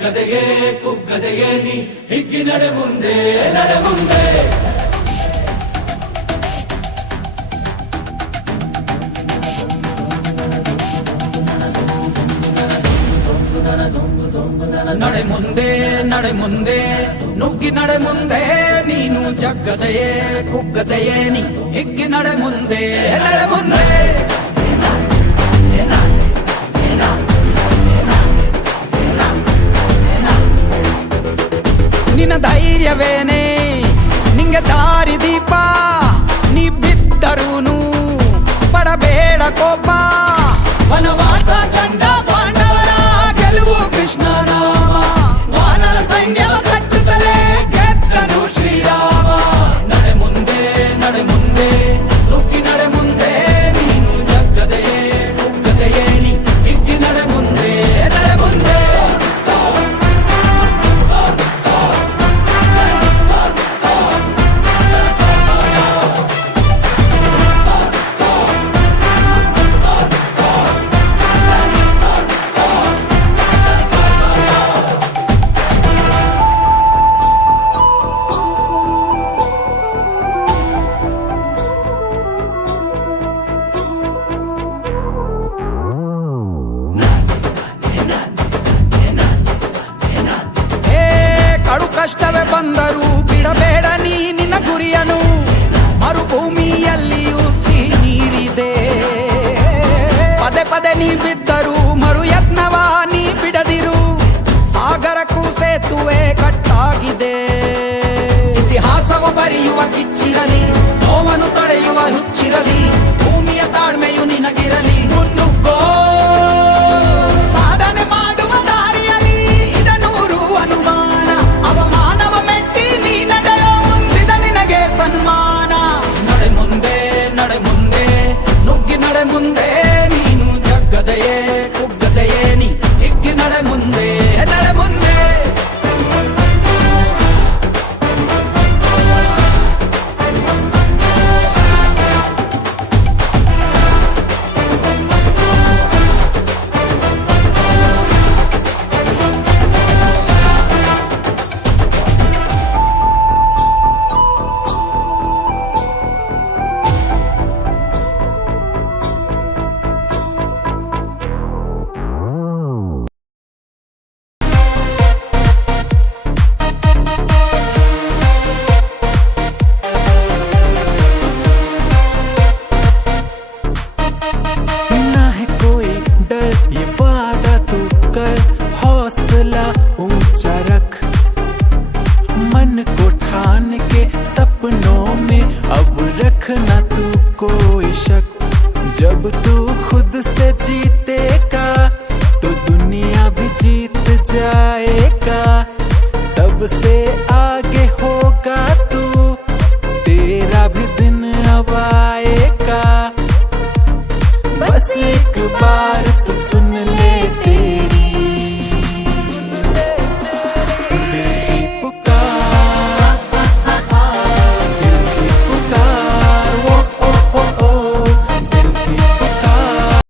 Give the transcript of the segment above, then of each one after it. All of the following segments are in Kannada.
ಜಗ್ಗದೆಯೇ ಕುಗ್ಗದೆಯೇ ನೀ ಹಿಗ್ಗಿ ನಡೆ ಮುಂದೆ ನಡೆ ಮುಂದೆ. ನಡೆ ಮುಂದೆ ನಡೆ ಮುಂದೆ ನುಗ್ಗಿ ನಡೆ ಮುಂದೆ ನೀನು ಜಗ್ಗದೆಯೇ ಕುಗ್ಗದೆಯೇ ನೀ ಹಿಗ್ಗಿ ನಡೆ ಮುಂದೆ ನಡೆ ಮುಂದೆ. ನಿನ್ನ ಧೈರ್ಯವೇನೆ ನಿಂಗೆ ದಾರಿ ದೀಪ, ನೀ ಬಿದ್ದರೂನು ಪಡಬೇಡ ಕೋಪ. ವನವಾಸ ಕಂಡ ಪಾಂಡವರ ಗೆಲುವು ಕೃಷ್ಣ ನಾಮ, ವಾನರ ಸೈನ್ಯ ಕಟ್ಟುತ್ತಲೇ ಗೆದ್ದನು ಶ್ರೀರಾಮ. ನಡೆ ಮುಂದೆ ನಡೆ ಮುಂದೆ ನುಗ್ಗಿ ನಡೆ ಮುಂದೆ ನೀನು ಜಗ್ಗದೆಯೇ ಕುಗ್ಗದೆಯೇ ನೀ ಹಿಗ್ಗಿ ನಡೆ ಮುಂದೆ ನಡೆ ಮುಂದೆ. ಕಷ್ಟವೇ ಬಂದರೂ ಬಿಡಬೇಡ ನೀ ನಿನ್ನ ಗುರಿಯನು, ಮರುಭೂಮಿಯಲ್ಲಿಯೂ ಸಿಹಿ ನೀರಿದೆ. ಪದೇ ಪದೇ ನೀ ಬಿದ್ದರೂ ಮರು ಯತ್ನವ ನೀ ಬಿಡದಿರು, ಸಾಗರಕ್ಕೂ ಸೇತುವೆ ಕಟ್ಟಾಗಿದೆ. ಇತಿಹಾಸವು ಬರೆಯುವ ಕಿಚ್ಚಿರಲಿ, ನೋವನ್ನು ತೊಳೆಯುವ ಹುಚ್ಚಿರಲಿ, ಭೂಮಿಯ ತಾಳ್ಮೆಯು ನಿನಗಿರಲಿ. ಮುನ್ನುಗ್ಗೋ ಸಾಧನೆ ಮಾಡುವ ದಾರಿಯಲಿ ಇದ ನೂರು ಅನುಮಾನ, ಅವಮಾನವ ಮೆಟ್ಟಿ ನೀ ನಡೆಯೋ ಮುಂದಿದ ನಿನಗೆ ಸನ್ಮಾನ. ನಡೆ ಮುಂದೆ ನಡೆ ಮುಂದೆ ನುಗ್ಗಿ ನಡೆ ಮುಂದೆ ನೀನು ಜಗ್ಗದೆಯೇ ಕುಗ್ಗದೆಯೇ ನೀ ಹಿಗ್ಗಿ ನಡೆ ಮುಂದೆ ನಡೆ ಮುಂದೆ. जब तू खुद से जीतेगा तो दुनिया भी जीत जाएगा, सबसे आगे होगा तू, तेरा भी दिन अब आएगा. बस एक बार तो सुन ले तेरी दिल की पुकार, दिल की पुकार, ओ ओ ओ ओ दिल की पुकार,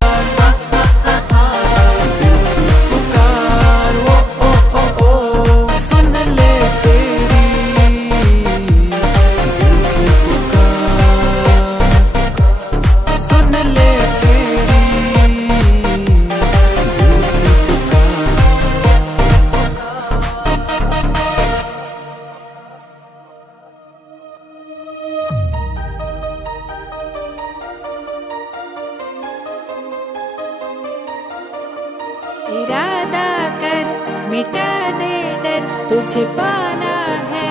दिल की पुकार, ओ ओ ओ ओ सुन ले तेरी दिल की पुकार, सुन ले तेरी दिल की इरादा कर मिटा दे डर, तुझे पाना है